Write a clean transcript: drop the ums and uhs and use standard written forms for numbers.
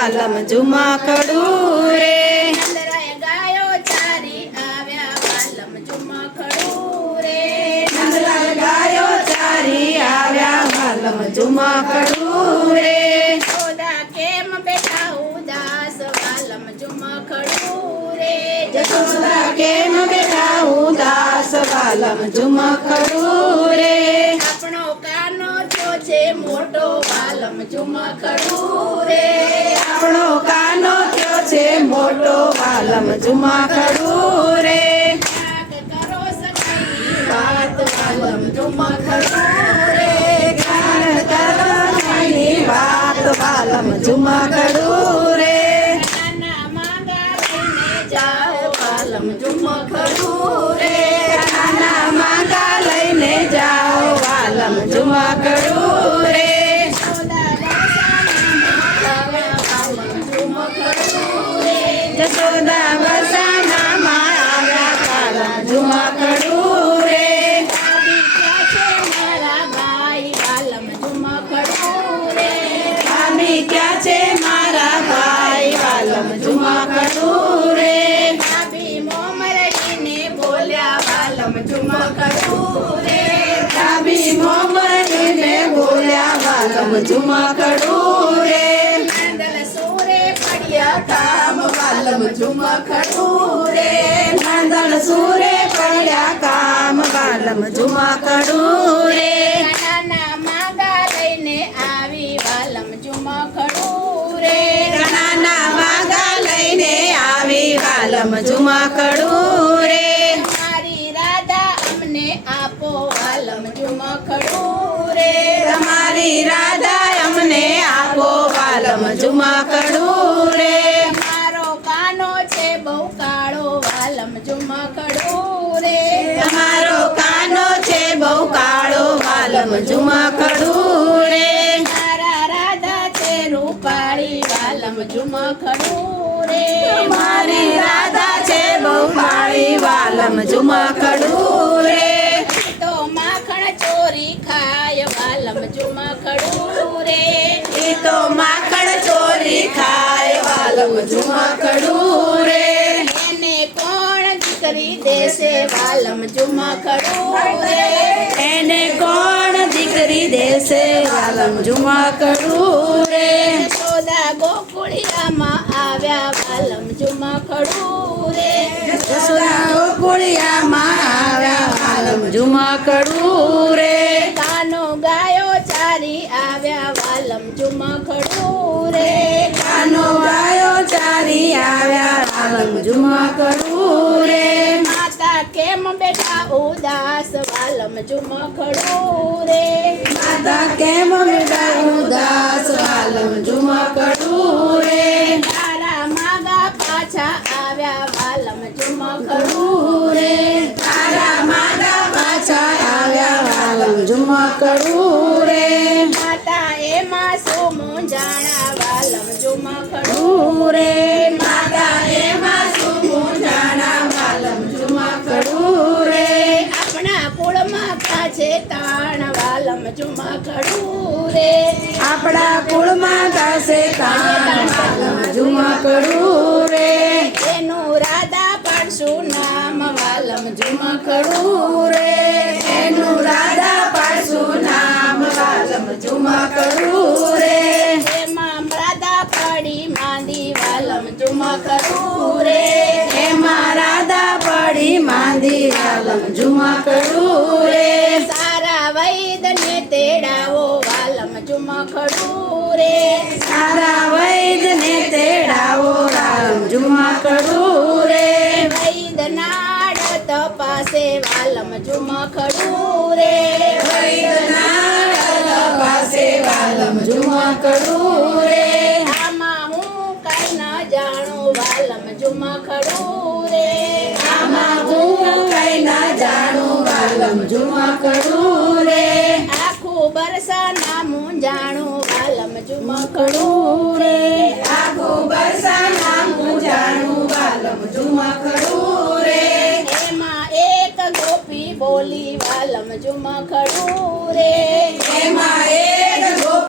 વાલમ ઝુમખડું રે નંદરાય ગાયો ચારી આવ્યા વાલમ ઝુમખડું રે નંદલાલ ગાયો ચારી આવ્યા વાલમ ઝુમખડું રે યશોદા કેમ બેઠા ઉદાસ વાલમ ઝુમખડું રે યશોદા કેમ બેઠા ઉદાસ વાલમ ઝુમખડું રે આપણો કાનો થયો છે મોટો વાલમ ઝુમખડું રે આપણો કાનો થયો છે મોટો વાલમ ઝુમખડું રે ત્યાગ કરો સગાઈની વાત વાલમ ઝુમખડું રે જ્ઞાન કરવાની વાત વાલમ ઝુમખડું રે નાના માંગા લઈને જાઓ વાલમ ઝુમખડું રે નાના માંગા લઈને જાઓ વાલમ ઝુમખડું રે યશોદા વરસાનામાં આવ્યા વાલમ ઝુમખડું રે ભાભી ક્યાં છે મારા ભાઈ વાલમ ઝુમખડું રે ભાભી મોમરડીને બોલ્યા વાલમ ઝુમખડું રે ભાભી મોમરડીને બોલ્યા વાલમ ઝુમખડું રે નાંદલ સૂરે પડ્યા કામ વાલમ ઝુમખડું રે નાંદલ સૂરે પડ્યા કામ વાલમ ઝુમખડું રે નાના માંગા લઈને આવી વાલમ ઝુમખડું રે નાના વાગા લઈને આવી વાલમ ઝુમખડું રે મારી રાધા અમને આપો વાલમ ઝુમખડું રે તમારી રાધા અમને આપો વાલમ ઝુમખડું રે મારો કાનો છે બહુ કાળો વાલમ ઝુમખડું રે તમારો કાનો છે બહુ કાળો વાલમ ઝુમખડું રે મારા રાધા છે રૂપાળી વાલમ ઝુમખડું રે મારી રાધા છે બહુ કાળી વાલમ ઝુમખડું રે તો માખણ ચોરી ખાય વાલમ ઝુમખડું રે ઈ તો માખણ ચોરી ખાય વાલમ ઝુમખડું રે એને કોણ દીકરી દેશે વાલમ ઝુમખડું રે એને કોણ દીકરી દેશે વાલમ ઝુમખડું રે યશોદા ગોકુળિયામાં આવ્યા વાલમ ઝુમખડું રે યશોદા ગોકુળિયામાં આવ્યા વાલમ ઝુમખડું રે કાનો ગાયો ચારી આવ્યા વાલમ ઝુમખડું રે કાનો ગાયો ચારી આવ્યા વાલમ ઝુમખડું રે માતા કેમ બેઠા ઉદાસ વાલમ ઝુમખડું રે માતા કેમ બેઠા ઉદાસ વાલમ ઝુમખડું રે તારા માગા પાછા આવ્યા વાલમ ઝુમખડું રે તારા માતા પાછા આવ્યા વાલમ ઝુમખડું રે માતા એમાં શું મૂંઝાણા વાલમ ઝુમખડું રે માતા એમાં શું મૂંઝાણા વાલમ ઝુમખડું રે આપણા કુળમાં કાછે તાણ વાલમ ઝુમખડું રે આપણા કુળમાં ગાશે કાન વાલમ ઝુમખડું રે એનું રાધા પાડશું નામ વાલમ ઝુમખડું રે એનું રાધા પાડશું નામ વાલમ ઝુમખડું રે એમાં રાધા પડી માંદી વાલમ ઝુમખડું રે એમાં રાધા પડી માંદી વાલમ ઝુમખડું રે સારા વૈદને તેડાવો વાલમ ઝુમખડું રે સારા વૈદને તેડાવો વાલમ ઝુમખડું રે વૈદનાડ તપાસે વાલમ ઝુમખડું રે વૈદનાથ પાસે વાલમ ઝુમખડું રે આમાં હું કઈ ન જાણું વાલમ ઝુમખડું રે આમાં હું કઈ ના જાણું વાલમ ઝુમખડું રે આખું બરસા નામું જાણું વાલમ ઝુમખડું રે આખું બરસા નામું જાણું વાલમ ઝુમખડું રે એમાં એક ગોપી બોલી વાલમ ઝુમખડું રે એમાં એક